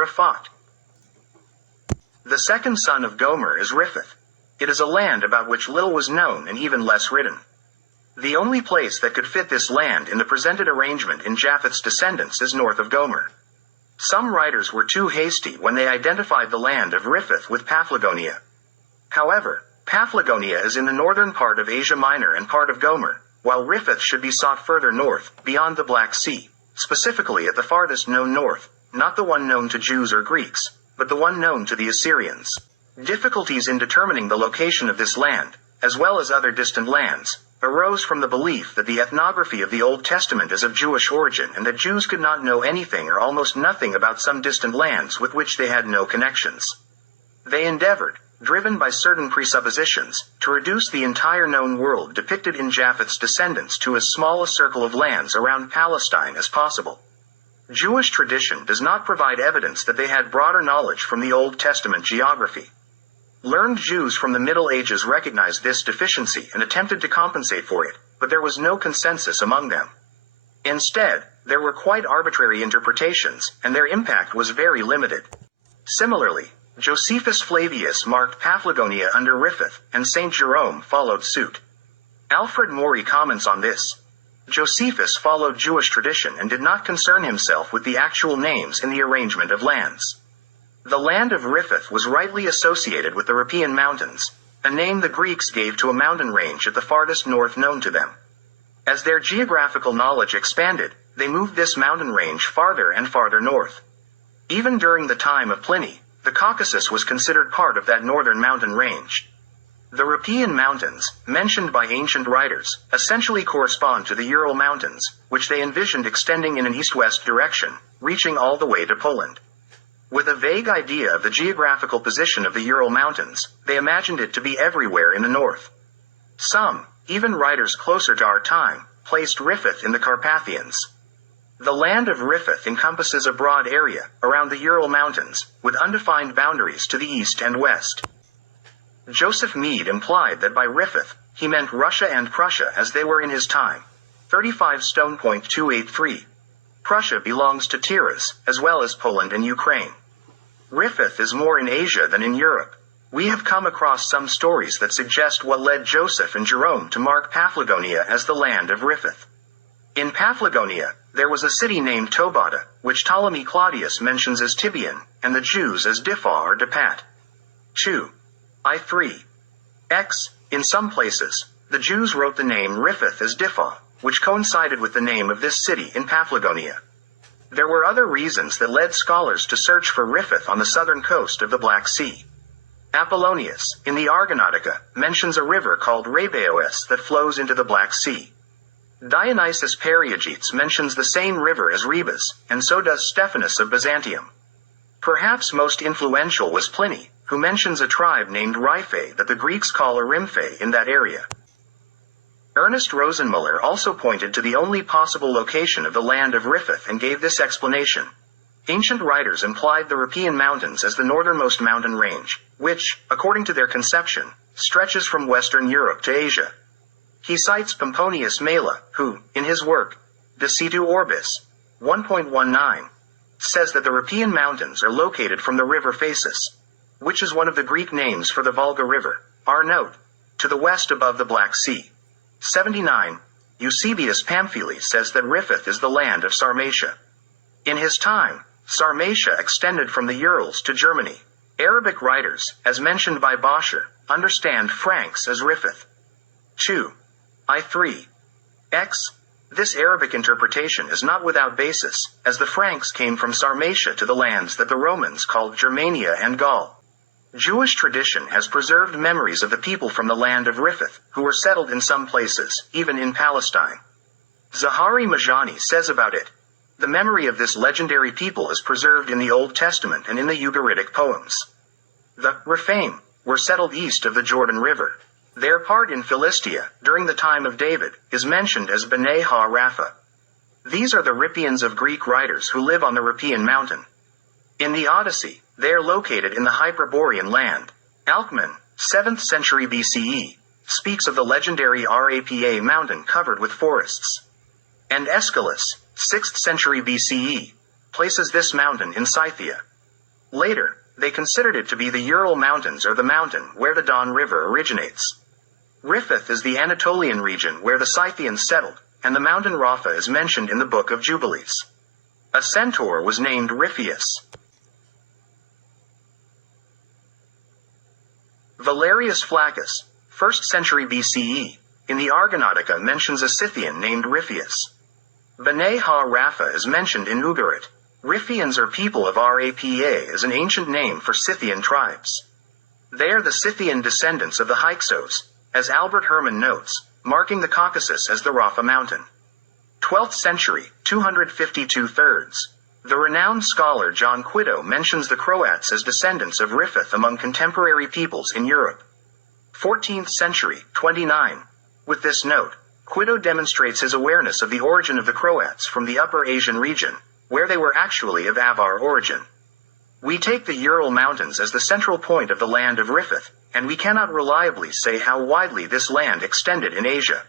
Riphat. The second son of Gomer is Riphat. It is a land about which little was known and even less written. The only place that could fit this land in the presented arrangement in Japhet's descendants is north of Gomer. Some writers were too hasty when they identified the land of Riphath with Paphlagonia. However, Paphlagonia is in the northern part of Asia Minor and part of Gomer, while Riphath should be sought further north, beyond the Black Sea, specifically at the farthest known north, not the one known to Jews or Greeks, but the one known to the Assyrians. Difficulties in determining the location of this land, as well as other distant lands, arose from the belief that the ethnography of the Old Testament is of Jewish origin and that Jews could not know anything or almost nothing about some distant lands with which they had no connections. They endeavored, driven by certain presuppositions, to reduce the entire known world depicted in Japhet's descendants to as small a circle of lands around Palestine as possible. Jewish tradition does not provide evidence that they had broader knowledge from the Old Testament geography. Learned Jews from the Middle Ages recognized this deficiency and attempted to compensate for it, but there was no consensus among them. Instead, there were quite arbitrary interpretations, and their impact was very limited. Similarly, Josephus Flavius marked Paphlagonia under Riphath, and St. Jerome followed suit. Alfred Maury comments on this. Josephus followed Jewish tradition and did not concern himself with the actual names in the arrangement of lands. The land of Riphath was rightly associated with the Riphean Mountains, a name the Greeks gave to a mountain range at the farthest north known to them. As their geographical knowledge expanded, they moved this mountain range farther and farther north. Even during the time of Pliny, the Caucasus was considered part of that northern mountain range. The Riphean Mountains, mentioned by ancient writers, essentially correspond to the Ural Mountains, which they envisioned extending in an east-west direction, reaching all the way to Poland. With a vague idea of the geographical position of the Ural Mountains, they imagined it to be everywhere in the north. Some, even writers closer to our time, placed Riphath in the Carpathians. The land of Riphath encompasses a broad area, around the Ural Mountains, with undefined boundaries to the east and west. Joseph Mead implied that by Riphath, he meant Russia and Prussia as they were in his time. 35 stone.283. Prussia belongs to Tiras, as well as Poland and Ukraine. Riphath is more in Asia than in Europe. We have come across some stories that suggest what led Joseph and Jerome to mark Paphlagonia as the land of Riphath. In Paphlagonia, there was a city named Tobata, which Ptolemy Claudius mentions as Tibian, and the Jews as Dipha or Dipat. 2. I3. X. In some places, the Jews wrote the name Riphath as Dipha, which coincided with the name of this city in Paphlagonia. There were other reasons that led scholars to search for Riphath on the southern coast of the Black Sea. Apollonius, in the Argonautica, mentions a river called Rabaeus that flows into the Black Sea. Dionysius Periegetes mentions the same river as Rebus, and so does Stephanus of Byzantium. Perhaps most influential was Pliny, who mentions a tribe named Riphae that the Greeks call Arimphei in that area. Ernest Rosenmuller also pointed to the only possible location of the land of Riphath and gave this explanation. Ancient writers implied the Riphean Mountains as the northernmost mountain range, which, according to their conception, stretches from Western Europe to Asia. He cites Pomponius Mela, who, in his work, De Situ Orbis, 1.19, says that the Riphean Mountains are located from the river Phasis, which is one of the Greek names for the Volga River, our note, to the west above the Black Sea. 79. Eusebius Pamphiles says that Riphath is the land of Sarmatia. In his time, Sarmatia extended from the Urals to Germany. Arabic writers, as mentioned by Boscher, understand Franks as Riphath. 2. I3. X. This Arabic interpretation is not without basis, as the Franks came from Sarmatia to the lands that the Romans called Germania and Gaul. Jewish tradition has preserved memories of the people from the land of Riphath, who were settled in some places, even in Palestine. Zahari Majani says about it, the memory of this legendary people is preserved in the Old Testament and in the Ugaritic poems. The Rephaim were settled east of the Jordan River. Their part in Philistia, during the time of David, is mentioned as B'nai Ha-Rapha. These are the Ripheans of Greek writers who live on the Riphean mountain. In the Odyssey, they are located in the Hyperborean land. Alcman, 7th century BCE, speaks of the legendary Rapa mountain covered with forests. And Aeschylus, 6th century BCE, places this mountain in Scythia. Later, they considered it to be the Ural Mountains or the mountain where the Don River originates. Riphat is the Anatolian region where the Scythians settled, and the mountain Rasa is mentioned in the Book of Jubilees. A centaur was named Ripheus. Valerius Flaccus, 1st century BCE, in the Argonautica mentions a Scythian named Ripheus. B'nai ha-Rapha is mentioned in Ugarit. Riphians or people of Rapa is an ancient name for Scythian tribes. They are the Scythian descendants of the Hyksos, as Albert Herman notes, marking the Caucasus as the Rafa mountain. 12th century, 252 thirds. The renowned scholar John Quito mentions the Croats as descendants of Riphath among contemporary peoples in Europe. 14th century, 29. With this note, Quito demonstrates his awareness of the origin of the Croats from the Upper Asian region, where they were actually of Avar origin. We take the Ural Mountains as the central point of the land of Riphath, and we cannot reliably say how widely this land extended in Asia.